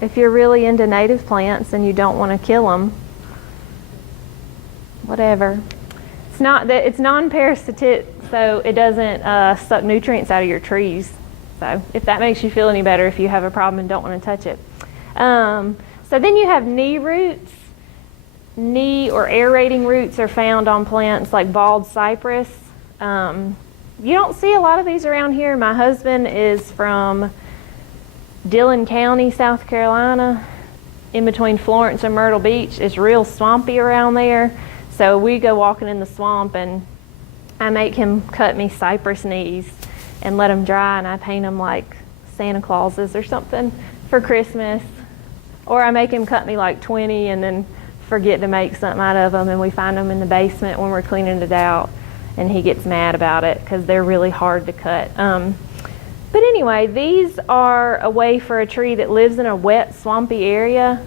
if you're really into native plants and you don't want to kill them, whatever. It's not that it's non-parasitic, so it doesn't suck nutrients out of your trees. So if that makes you feel any better, if you have a problem and don't want to touch it. So then you have knee roots. Knee or aerating roots are found on plants like bald cypress. You don't see a lot of these around here. My husband is from Dillon County, South Carolina, in between Florence and Myrtle Beach. It's real swampy around there. So we go walking in the swamp and I make him cut me cypress knees and let them dry, and I paint them like Santa Clauses or something for Christmas. Or I make him cut me like 20 and then forget to make something out of them, and we find them in the basement when we're cleaning it out, and he gets mad about it because they're really hard to cut. But anyway, these are a way for a tree that lives in a wet, swampy area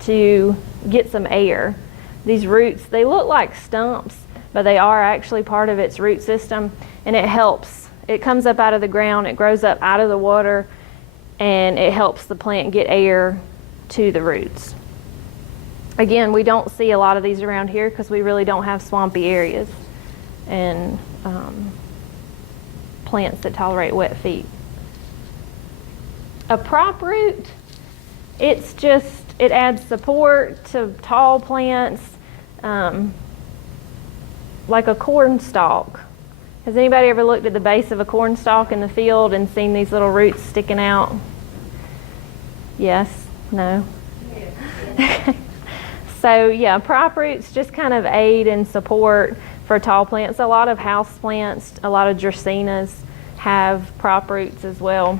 to get some air. These roots, they look like stumps, but they are actually part of its root system, and it helps. It comes up out of the ground, it grows up out of the water, and it helps the plant get air to the roots. Again, we don't see a lot of these around here because we really don't have swampy areas and plants that tolerate wet feet. A prop root, it adds support to tall plants, like a corn stalk. Has anybody ever looked at the base of a corn stalk in the field and seen these little roots sticking out? Yes? No? Yeah. So yeah, prop roots just kind of aid and support for tall plants. A lot of house plants, a lot of dracaenas have prop roots as well.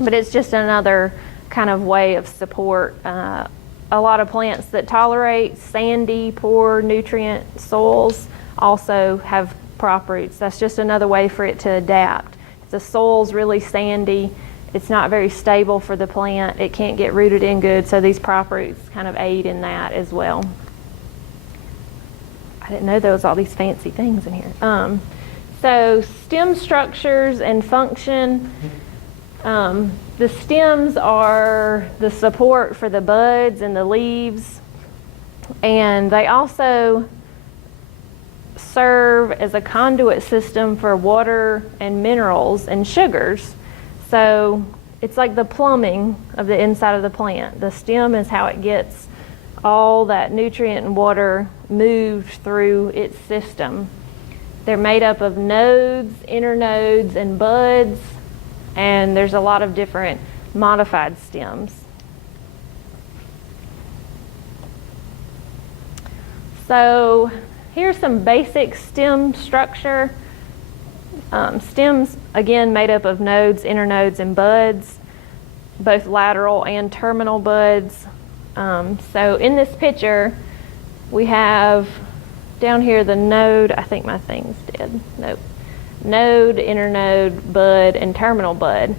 But it's just another kind of way of support. A lot of plants that tolerate sandy, poor nutrient soils also have prop roots. That's just another way for it to adapt. If the soil's really sandy, it's not very stable for the plant. It can't get rooted in good, so these prop roots kind of aid in that as well. I didn't know there was all these fancy things in here. So stem structures and function. The stems are the support for the buds and the leaves, and they also serve as a conduit system for water and minerals and sugars. So it's like the plumbing of the inside of the plant. The stem is how it gets all that nutrient and water moved through its system. They're made up of nodes, internodes, and buds, and there's a lot of different modified stems. So here's some basic stem structure. Stems, again, made up of nodes, internodes, and buds, both lateral and terminal buds. So in this picture, we have down here the node. I think my thing's dead. Nope. Node, internode, bud, and terminal bud.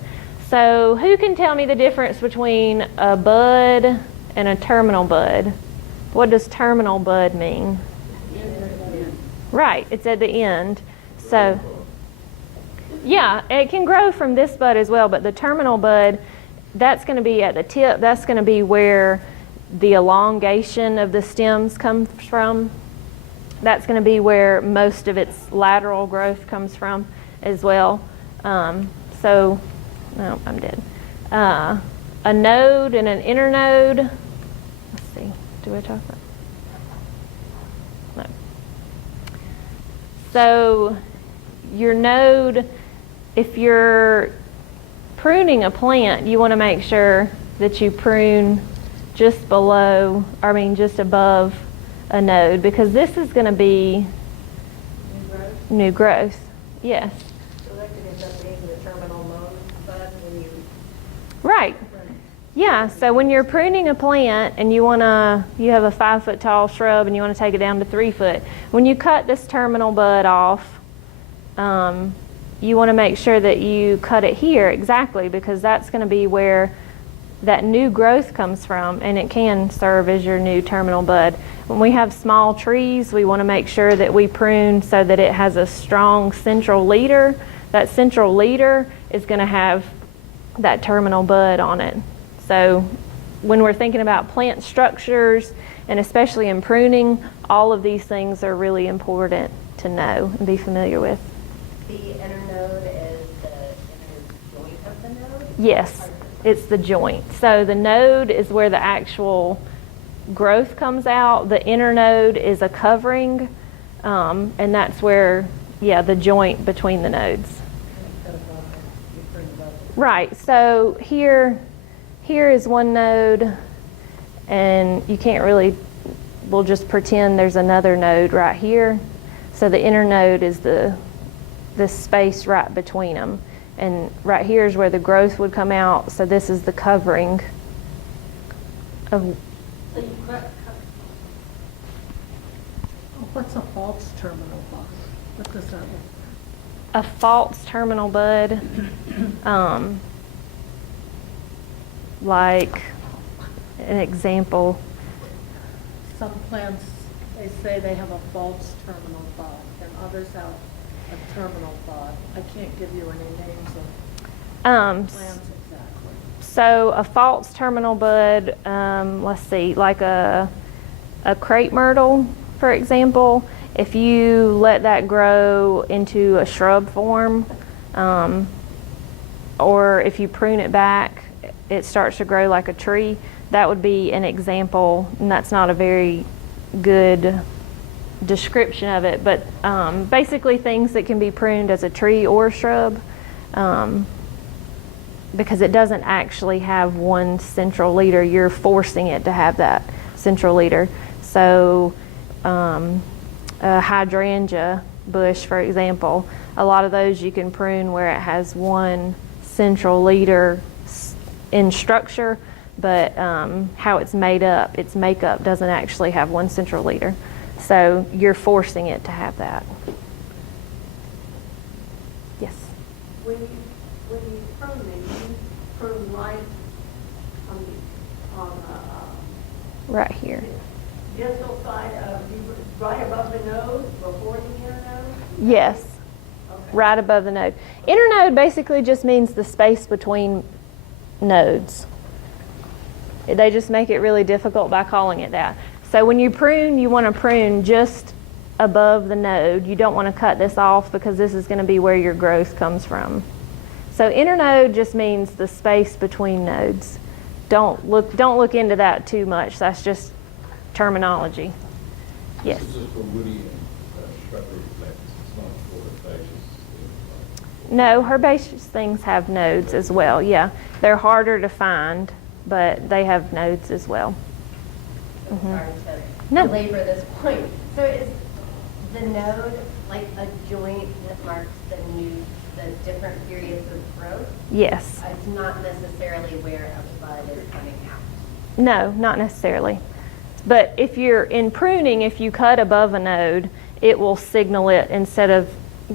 So who can tell me the difference between a bud and a terminal bud? What does terminal bud mean? Right, it's at the end. So yeah, it can grow from this bud as well, but the terminal bud, that's going to be at the tip. That's going to be where the elongation of the stems comes from. That's going to be where most of its lateral growth comes from as well. No, I'm dead. A node and an internode. Let's see, do I talk about? No. So your node, if you're pruning a plant, you want to make sure that you prune just just above a node, because this is going to be new growth. Yes. So that could end up being the terminal bud when you... Right. Yeah, so when you're pruning a plant and you have a 5 foot tall shrub and you want to take it down to 3 foot, when you cut this terminal bud off, you want to make sure that you cut it here exactly, because that's going to be where that new growth comes from, and it can serve as your new terminal bud. When we have small trees, we want to make sure that we prune so that it has a strong central leader. That central leader is going to have that terminal bud on it. So when we're thinking about plant structures, and especially in pruning, all of these things are really important to know and be familiar with. The inner node is the inner joint of the node? Yes, it's the joint. So the node is where the actual growth comes out. The inner node is a covering, and that's where, yeah, the joint between the nodes. Right, so here is one node, and you can't really, we'll just pretend there's another node right here. So the inner node is the space right between them. And right here is where the growth would come out, so this is the covering of. So you what's a false terminal bud? What does that look A false terminal bud, like an example. Some plants, they say they have a false terminal bud, and others have a terminal bud. I can't give you any names of plants exactly. So a false terminal bud, let's see, like a crepe myrtle, for example, if you let that grow into a shrub form, or if you prune it back, it starts to grow like a tree. That would be an example, and that's not a very good description of it, but basically things that can be pruned as a tree or a shrub, because it doesn't actually have one central leader. You're forcing it to have that central leader. So a hydrangea bush, for example, a lot of those you can prune where it has one central leader in structure, but how it's made up, its makeup doesn't actually have one central leader. So you're forcing it to have that. Yes? When you prune them, you prune right on Right here. the distal side of, right above the node, before the inner node? Yes, Okay. right above the node. Inner node basically just means the space between nodes. They just make it really difficult by calling it that. So when you prune, you want to prune just above the node. You don't want to cut this off because this is going to be where your growth comes from. So inner node just means the space between nodes. Don't look into that too much. That's just terminology. Yes. This is just for woody and shrubbery plants. It's not for herbaceous things. No, herbaceous things have nodes as well. Yeah, they're harder to find, but they have nodes as well. I'm sorry No. to belabor this point. So is the node like a joint that marks the different periods of growth? Yes. It's not necessarily where a bud is coming out. No, not necessarily. But if you're in pruning, if you cut above a node, it will signal it, instead of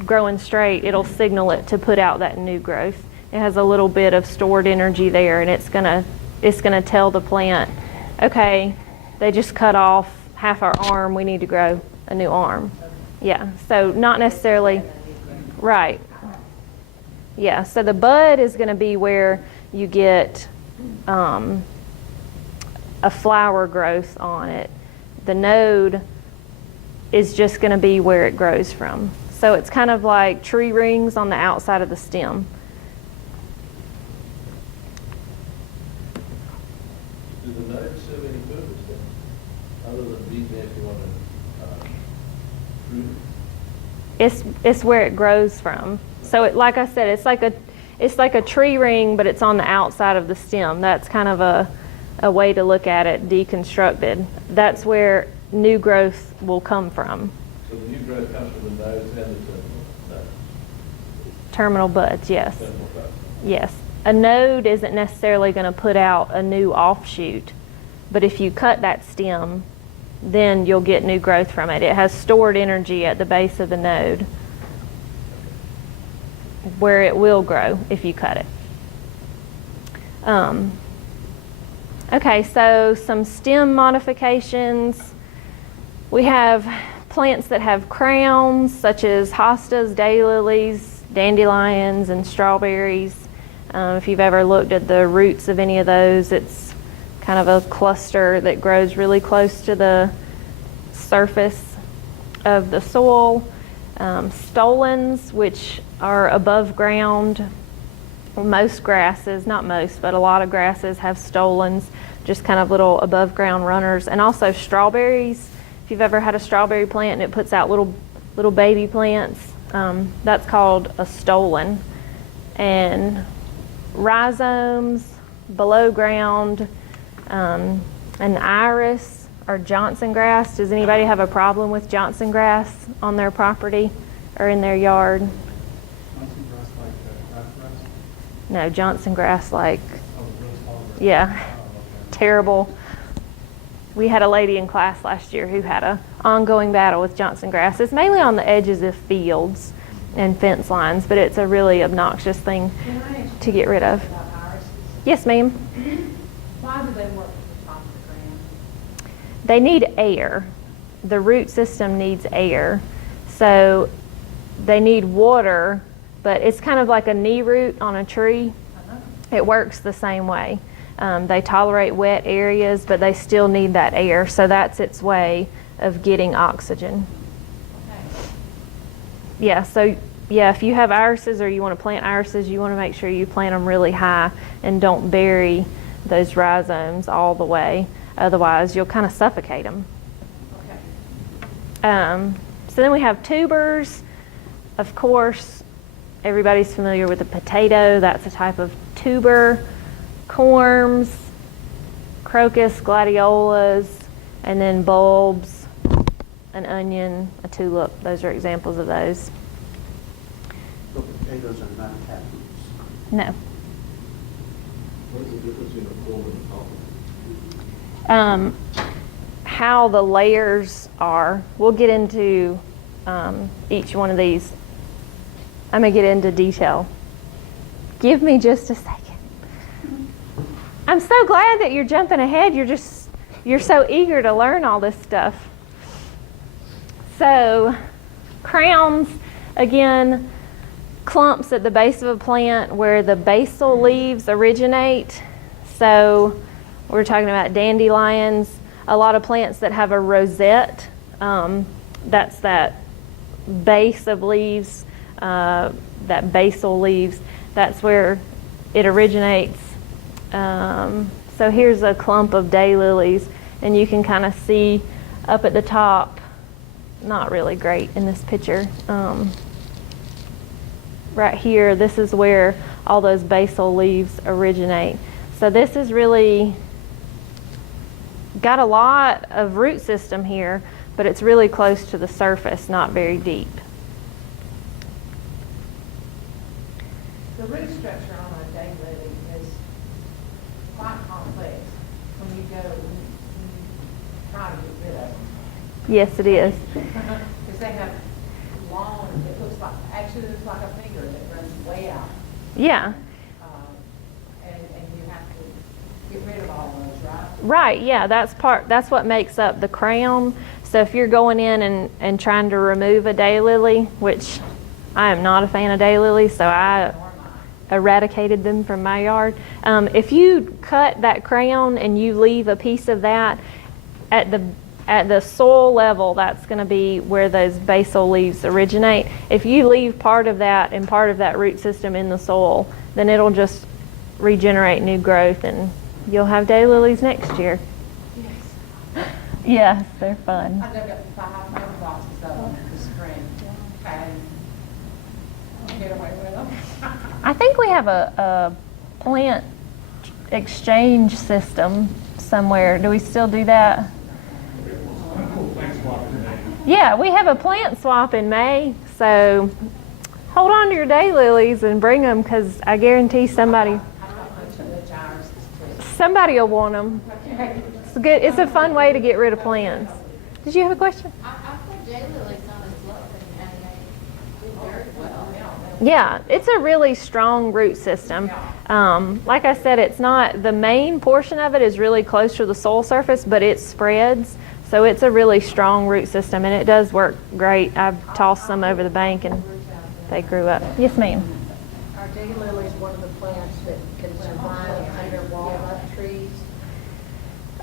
growing straight, it'll signal it to put out that new growth. It has a little bit of stored energy there, and it's gonna tell the plant, okay, they just cut off half our arm, we need to grow a new arm. Yeah, so not necessarily, right. Yeah, so the bud is gonna be where you get a flower growth on it. The node is just gonna be where it grows from. So it's kind of like tree rings on the outside of the stem. Do the nodes serve any purpose then, other than being there if you want to prune? It's where it grows from. So like I said, it's like a tree ring, but it's on the outside of the stem. That's kind of a way to look at it deconstructed. That's where new growth will come from. So the new growth comes from the nodes and the terminal nodes. Terminal buds, yes. Terminal buds. Yes. A node isn't necessarily going to put out a new offshoot, but if you cut that stem, then you'll get new growth from it. It has stored energy at the base of the node where it will grow if you cut it. Okay, so some stem modifications. We have plants that have crowns, such as hostas, daylilies, dandelions, and strawberries. If you've ever looked at the roots of any of those, it's kind of a cluster that grows really close to the surface of the soil. Stolons, which are above ground. Most grasses, not most, but a lot of grasses have stolons, just kind of little above ground runners. And also strawberries. If you've ever had a strawberry plant and it puts out little baby plants, that's called a stolon. And rhizomes, below ground, an iris or Johnson grass. Does anybody have a problem with Johnson grass on their property or in their yard? Johnson grass like crabgrass? No, Johnson grass like, Oh, really tall grass? yeah, Oh, okay. terrible. We had a lady in class last year who had a ongoing battle with Johnson grass. It's mainly on the edges of fields and fence lines, but it's a really obnoxious thing Can I ask to get rid of. about irises? Yes, ma'am. Why do they work at the top of the ground? They need air. The root system needs air. So they need water, but it's kind of like a knee root on a tree. It works the same way. They tolerate wet areas, but they still need that air. So that's its way of getting oxygen. Yeah, so yeah, if you have irises or you want to plant irises, you want to make sure you plant them really high and don't bury those rhizomes all the way. Otherwise, you'll kind of suffocate them. Okay. So then we have tubers. Of course, everybody's familiar with a potato. That's a type of tuber. Corms, crocus, gladiolas, and then bulbs, an onion, a tulip. Those are examples of those. So potatoes are not taproots. No. What is the difference between a bulb and a collar? How the layers are. We'll get into each one of these. I'm going to get into detail. Give me just a second. I'm so glad that you're jumping ahead. You're so eager to learn all this stuff. So, crowns, again, clumps at the base of a plant where the basal leaves originate. So, we're talking about dandelions, a lot of plants that have a rosette. That's that base of leaves, that basal leaves. That's where it originates. So here's a clump of daylilies, and you can kind of see up at the top, not really great in this picture. Right here, this is where all those basal leaves originate. So this is really got a lot of root system here, but it's really close to the surface, not very deep. The root structure on a daylily is quite complex when you try to get rid of them. Yes, it is. Because they have long, it looks like a finger that runs way out. Yeah. And you have to get rid of all those, right? Right, yeah, that's what makes up the crown. So if you're going in and trying to remove a daylily, which I am not a fan of daylilies, so I eradicated them from my yard. If you cut that crown and you leave a piece of that at the soil level, that's going to be where those basal leaves originate. If you leave part of that and part of that root system in the soil, then it'll just regenerate new growth and you'll have daylilies next year. Yes. Yes, they're fun. I dug up 5 more boxes of them this spring. And get away with them. I think we have a plant exchange system somewhere. Do we still do that? Yeah, we have a plant swap in May. So hold on to your daylilies and bring them, because I guarantee somebody will want them. It's good. It's a fun way to get rid of plants. Did you have a question? I put daylilies on a slope and they do very well. Yeah, it's a really strong root system. Like I said, it's not, the main portion of it is really close to the soil surface, but it spreads. So it's a really strong root system, and it does work great. I've tossed some over the bank and they grew up. Yes, ma'am. Are daylilies one of the plants that can survive under walnut trees?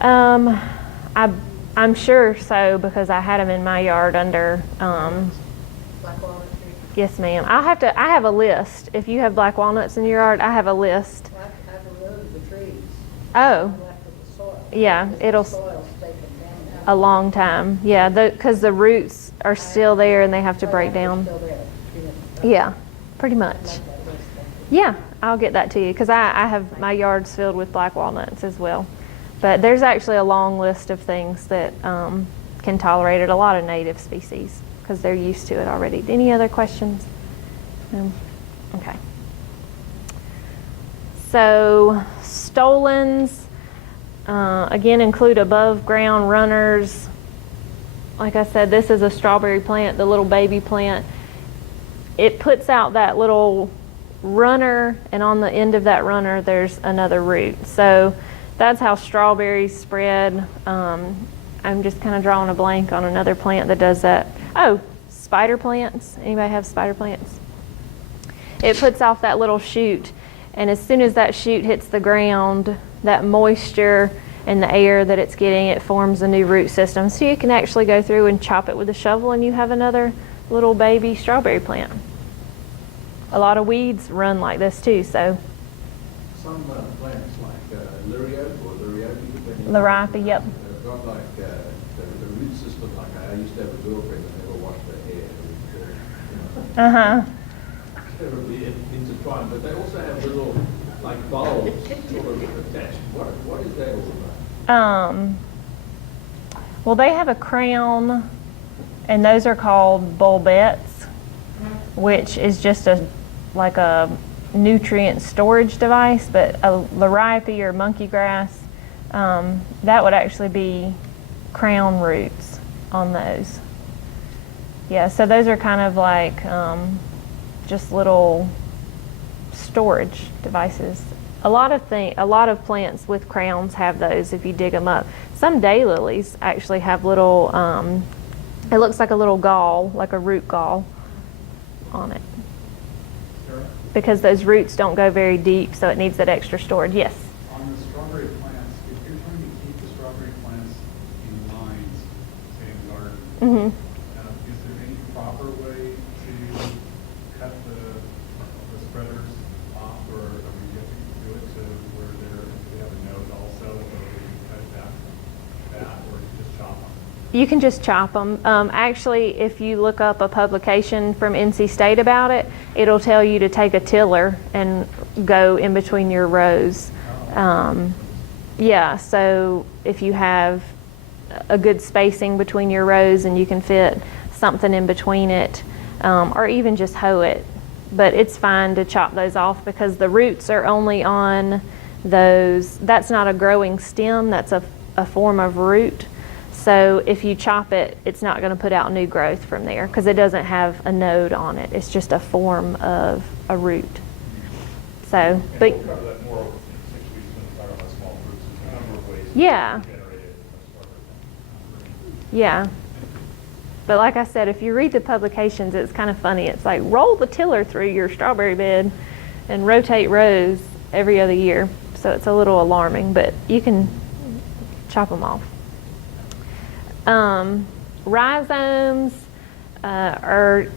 I, I'm sure so because I had them in my yard under, Black walnut tree? yes ma'am. I have a list. If you have black walnuts in your yard, I have a list. Well, I've removed the trees. Oh, I'm left with the soil. yeah, Because it'll, the soil's taken down. a long time. Yeah, because the roots are still there and they have to break down. Still there. You didn't- Yeah, pretty much. Like that list, thank you. Yeah, I'll get that to you because I have my yard's filled with black walnuts as well. But there's actually a long list of things that can tolerate it, a lot of native species because they're used to it already. Any other questions? No? Okay. So stolons, again, include above ground runners. Like I said, this is a strawberry plant, the little baby plant. It puts out that little runner, and on the end of that runner there's another root. So that's how strawberries spread. I'm just kind of drawing a blank on another plant that does that. Oh, spider plants. Anybody have spider plants? It puts off that little shoot, and as soon as that shoot hits the ground, that moisture and the air that it's getting, it forms a new root system. So you can actually go through and chop it with a shovel and you have another little baby strawberry plant. A lot of weeds run like this too, so. Some plants like liriot or liriope, depending. Liriope, yep. They've got like the root system, like I used to have a girlfriend that never washed her hair. Uh-huh. Terribly intertwined, but they also have little like bulbs sort of attached. What is that all about? Well, they have a crown, and those are called bulbettes, which is just like a nutrient storage device. But a liriope or monkey grass, that would actually be crown roots on those. Yeah, so those are kind of like just little storage devices. A lot of plants with crowns have those if you dig them up. Some daylilies actually have little, it looks like a little gall, like a root gall on it. Sarah, Because those roots don't go very deep, so it needs that extra storage. Yes? on the strawberry plants, if you're trying to keep the strawberry plants in lines, say in garden, Mm-hmm. is there any proper way to cut the spreaders off, or are we getting to do it to where they have a node also, or we cut that, or just chop them? You can just chop them. Actually, if you look up a publication from NC State about it, it'll tell you to take a tiller and go in between your rows. Yeah, so if you have a good spacing between your rows and you can fit something in between it, or even just hoe it. But it's fine to chop those off because the roots are only on those. That's not a growing stem, that's a form of root. So if you chop it, it's not going to put out new growth from there because it doesn't have a node on it. It's just a form of a root. So, but We'll cover that more over 6 weeks when we talk about small fruits. There's a number of ways Yeah. to generate it. yeah. But like I said, if you read the publications, it's kind of funny. It's like roll the tiller through your strawberry bed and rotate rows every other year. So it's a little alarming, but you can chop them off. Rhizomes are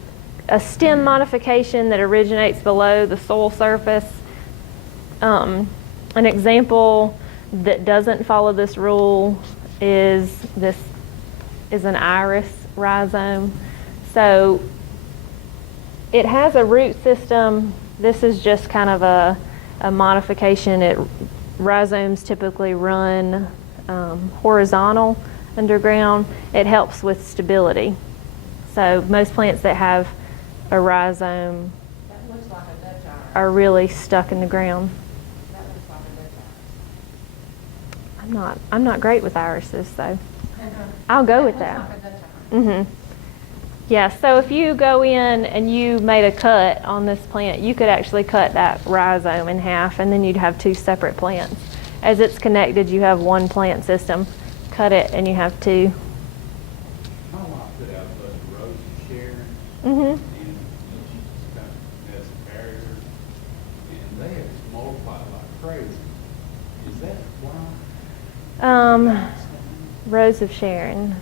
a stem modification that originates below the soil surface. An example that doesn't follow this rule is an iris rhizome. So it has a root system. This is just kind of a modification. Rhizomes typically run horizontal underground. It helps with stability. So most plants that have a rhizome That looks like a Dutch iris. are really stuck in the ground. That looks like a Dutch iris. I'm not great with irises, so And, I'll go with that that. looks like a Dutch iris. Yeah, so if you go in and you made a cut on this plant, you could actually cut that rhizome in half and then you'd have two separate plants. As it's connected, you have one plant system. Cut it and you have two. My wife put out a bunch of roses sharing, Mm-hmm. and she just kind of has some barriers, and they have multiplied like crazy. Is that Rose of Sharon.